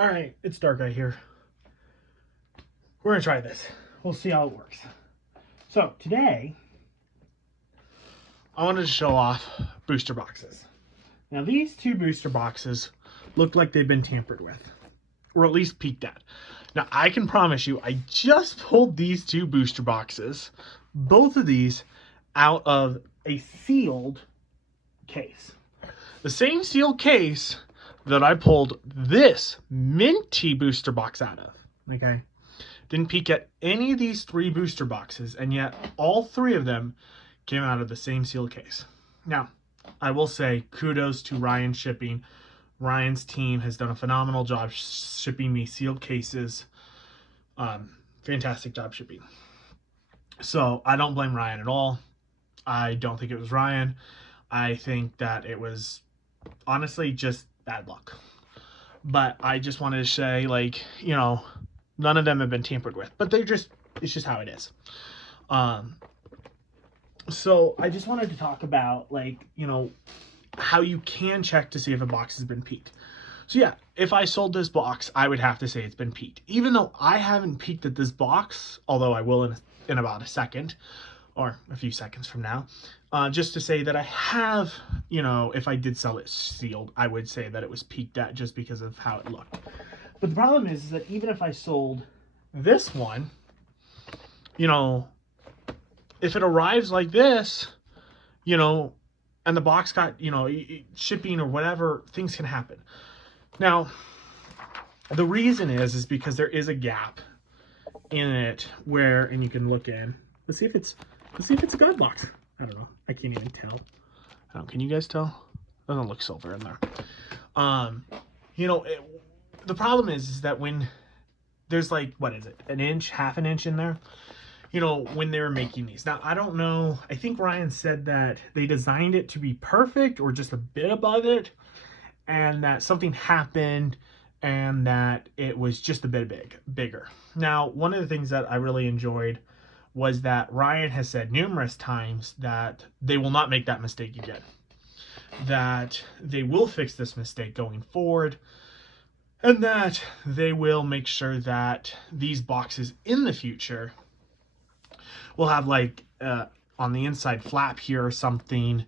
All right, it's dark out here. We're gonna try this. We'll see how it works. So today, I wanted to show off booster boxes. Now these two booster boxes look like they've been tampered with, or at least peeked at. Now I can promise you, I just pulled these two booster boxes, both of these, out of a sealed case. The same sealed case that I pulled this minty booster box out of. Okay, didn't peek at any of these three booster boxes, and yet all three of them came out of the same sealed case. Now, I will say kudos to Ryan Shipping. Ryan's team has done a phenomenal job shipping me sealed cases. Fantastic job shipping. So I don't blame Ryan at all. I don't think it was Ryan. I think that it was honestly just bad luck. But I just wanted to say, like, you know, none of them have been tampered with, but it's just how it is. So I just wanted to talk about, like, you know, how you can check to see if a box has been peeked. So yeah, if I sold this box, I would have to say it's been peeked. Even though I haven't peeked at this box, although I will in about a second, or a few seconds from now, just to say that I have, you know, if I did sell it sealed, I would say that it was peeked at just because of how it looked. But the problem is that even if I sold this one, you know, if it arrives like this, you know, and the box got, you know, shipping or whatever, things can happen. Now, the reason is because there is a gap in it where, and you can look in. Let's see if it's a God box. I don't know. I can't even tell. Can you guys tell? It doesn't look silver in there. You know, the problem is that when there's like, what is it, an inch, half an inch in there, you know, when they were making these. Now, I don't know. I think Ryan said that they designed it to be perfect or just a bit above it, and that something happened and that it was just a bit bigger. Now, one of the things that I really enjoyed was that Ryan has said numerous times that they will not make that mistake again. That they will fix this mistake going forward, and that they will make sure that these boxes in the future will have, like, on the inside flap here or something,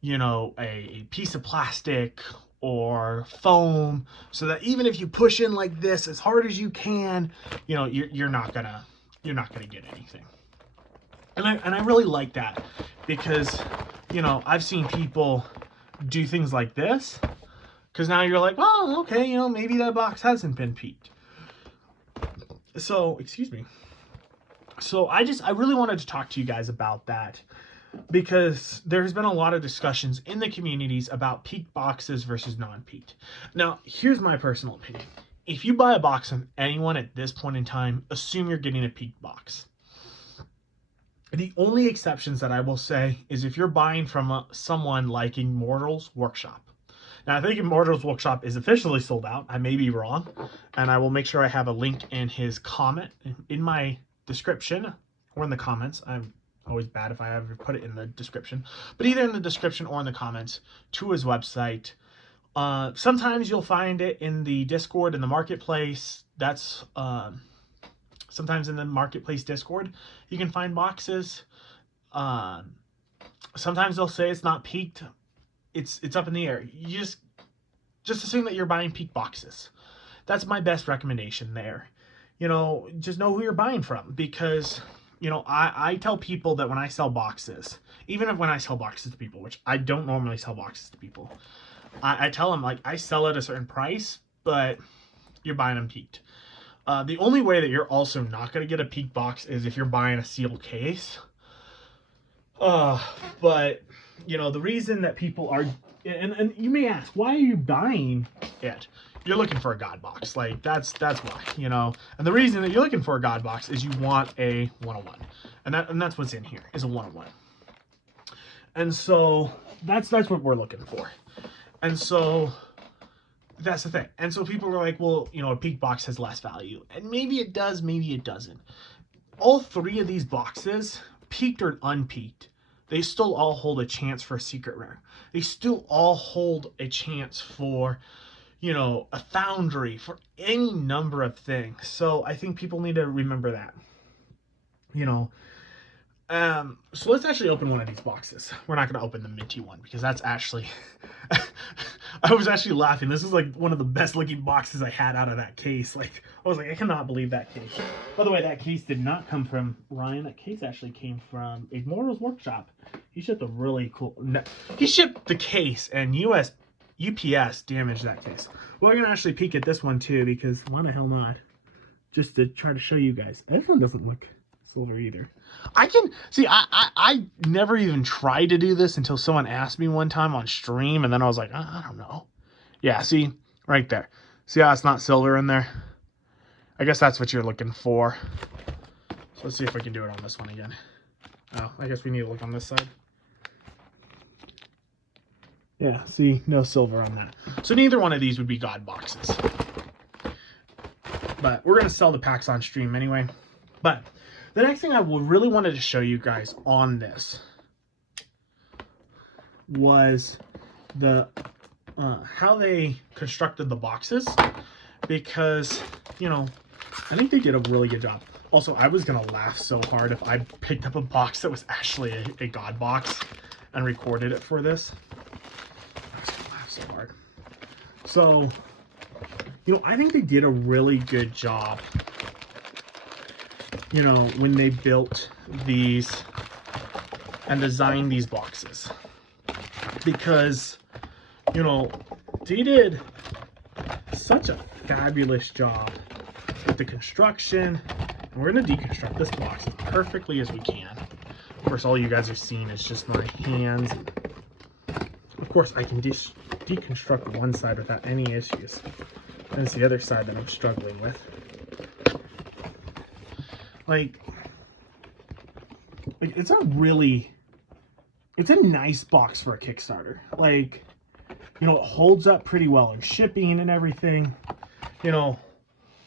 you know, a piece of plastic or foam, so that even if you push in like this as hard as you can, you know, you're not gonna get anything. And I really like that, because, you know, I've seen people do things like this, because now you're like, well, okay, you know, maybe that box hasn't been peaked. So, excuse me. So I really wanted to talk to you guys about that, because there's been a lot of discussions in the communities about peaked boxes versus non-peaked. Now, here's my personal opinion. If you buy a box from anyone at this point in time, assume you're getting a peaked box. The only exceptions that I will say is if you're buying from someone like Immortals Workshop. Now, I think Immortals Workshop is officially sold out. I may be wrong, and I will make sure I have a link in his comment, in my description, or in the comments. I'm always bad if I ever put it in the description, but either in the description or in the comments, to his website. Sometimes you'll find it in the Discord, in the marketplace. That's sometimes in the marketplace Discord you can find boxes. Sometimes they'll say it's not peaked. It's up in the air. You just assume that you're buying peaked boxes. That's my best recommendation there. You know, just know who you're buying from, because, you know, I tell people that when I sell boxes, even when I sell boxes to people, which I don't normally sell boxes to people, I tell them, like, I sell at a certain price, but you're buying them peaked. The only way that you're also not going to get a peaked box is if you're buying a sealed case. But, you know, the reason that people are, and you may ask, why are you buying it? You're looking for a God box. Like, that's why, you know. And the reason that you're looking for a God box is you want a 101. And that's what's in here, is a 101. And so that's what we're looking for. And so that's the thing. And so people are like, well, you know, a peak box has less value. And maybe it does, maybe it doesn't. All three of these boxes, peaked or unpeaked, they still all hold a chance for a secret rare. They still all hold a chance for, you know, a foundry, for any number of things. So I think people need to remember that, you know. So let's actually open one of these boxes. We're not going to open the minty one because that's actually, I was actually laughing. This is like one of the best looking boxes I had out of that case. Like, I was like, I cannot believe that case. By the way, that case did not come from Ryan. That case actually came from Ignoro's workshop. He shipped a really cool, he shipped the case, and UPS damaged that case. We're going to actually peek at this one too, because why the hell not? Just to try to show you guys. This one doesn't look silver either. I can see, I never even tried to do this until someone asked me one time on stream, and then I was like, I don't know. Yeah, see right there. See how it's not silver in there? I guess that's what you're looking for. So let's see if we can do it on this one again. Oh, I guess we need to look on this side. Yeah, see, no silver on that. So neither one of these would be God boxes. But we're going to sell the packs on stream anyway. But the next thing I really wanted to show you guys on this was the how they constructed the boxes, because, you know, I think they did a really good job. Also, I was gonna laugh so hard if I picked up a box that was actually a God box and recorded it for this. I was gonna laugh so hard. So, you know, I think they did a really good job, you know, when they built these and designed these boxes, because, you know, they did such a fabulous job with the construction. And we're going to deconstruct this box as perfectly as we can. Of course, all you guys are seeing is just my hands. Of course, I can deconstruct one side without any issues. And it's the other side that I'm struggling with. Like it's a nice box for a Kickstarter. Like, you know, it holds up pretty well in shipping and everything. You know,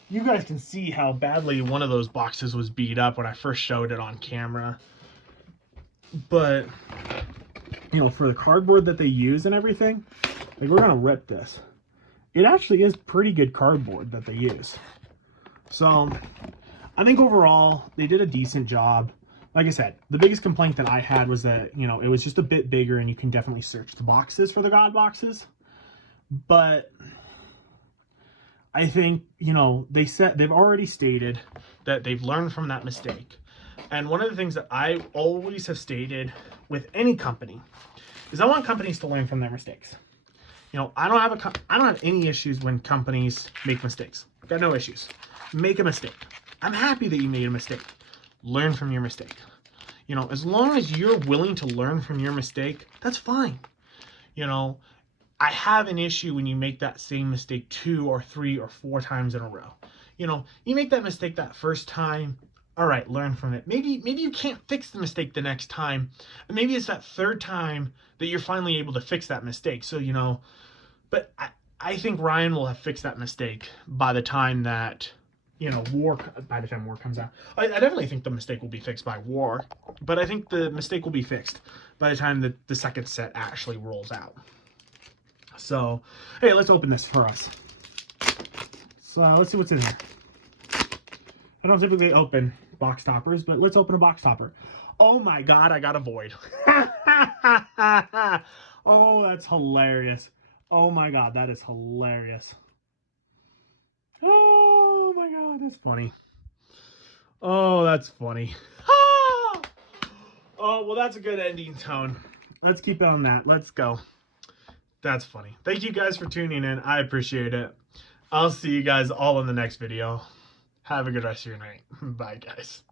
you guys can see how badly one of those boxes was beat up when I first showed it on camera. But, you know, for the cardboard that they use and everything, like, we're gonna rip this. It actually is pretty good cardboard that they use. So I think overall they did a decent job. Like I said, the biggest complaint that I had was that, you know, it was just a bit bigger, and you can definitely search the boxes for the God boxes. But I think, you know, they've already stated that they've learned from that mistake. And one of the things that I always have stated with any company is I want companies to learn from their mistakes. You know, I don't have any issues when companies make mistakes. I've got no issues. Make a mistake. I'm happy that you made a mistake. Learn from your mistake. You know, as long as you're willing to learn from your mistake, that's fine. You know, I have an issue when you make that same mistake 2 or 3 or 4 times in a row. You know, you make that mistake that first time, all right, learn from it. Maybe you can't fix the mistake the next time. And maybe it's that third time that you're finally able to fix that mistake. So, you know, but I think Ryan will have fixed that mistake by the time that, you know, by the time War comes out. I definitely think the mistake will be fixed by War, but I think the mistake will be fixed by the time that the second set actually rolls out. So, hey, let's open this for us. So, let's see what's in here. I don't typically open box toppers, but let's open a box topper. Oh my God, I got a void. Oh, that's hilarious. Oh my God, that is hilarious. Oh my God, that's funny. Oh, that's funny. Oh, well, that's a good ending tone. Let's keep it on that. Let's go. That's funny. Thank you guys for tuning in. I appreciate it. I'll see you guys all in the next video. Have a good rest of your night. Bye, guys.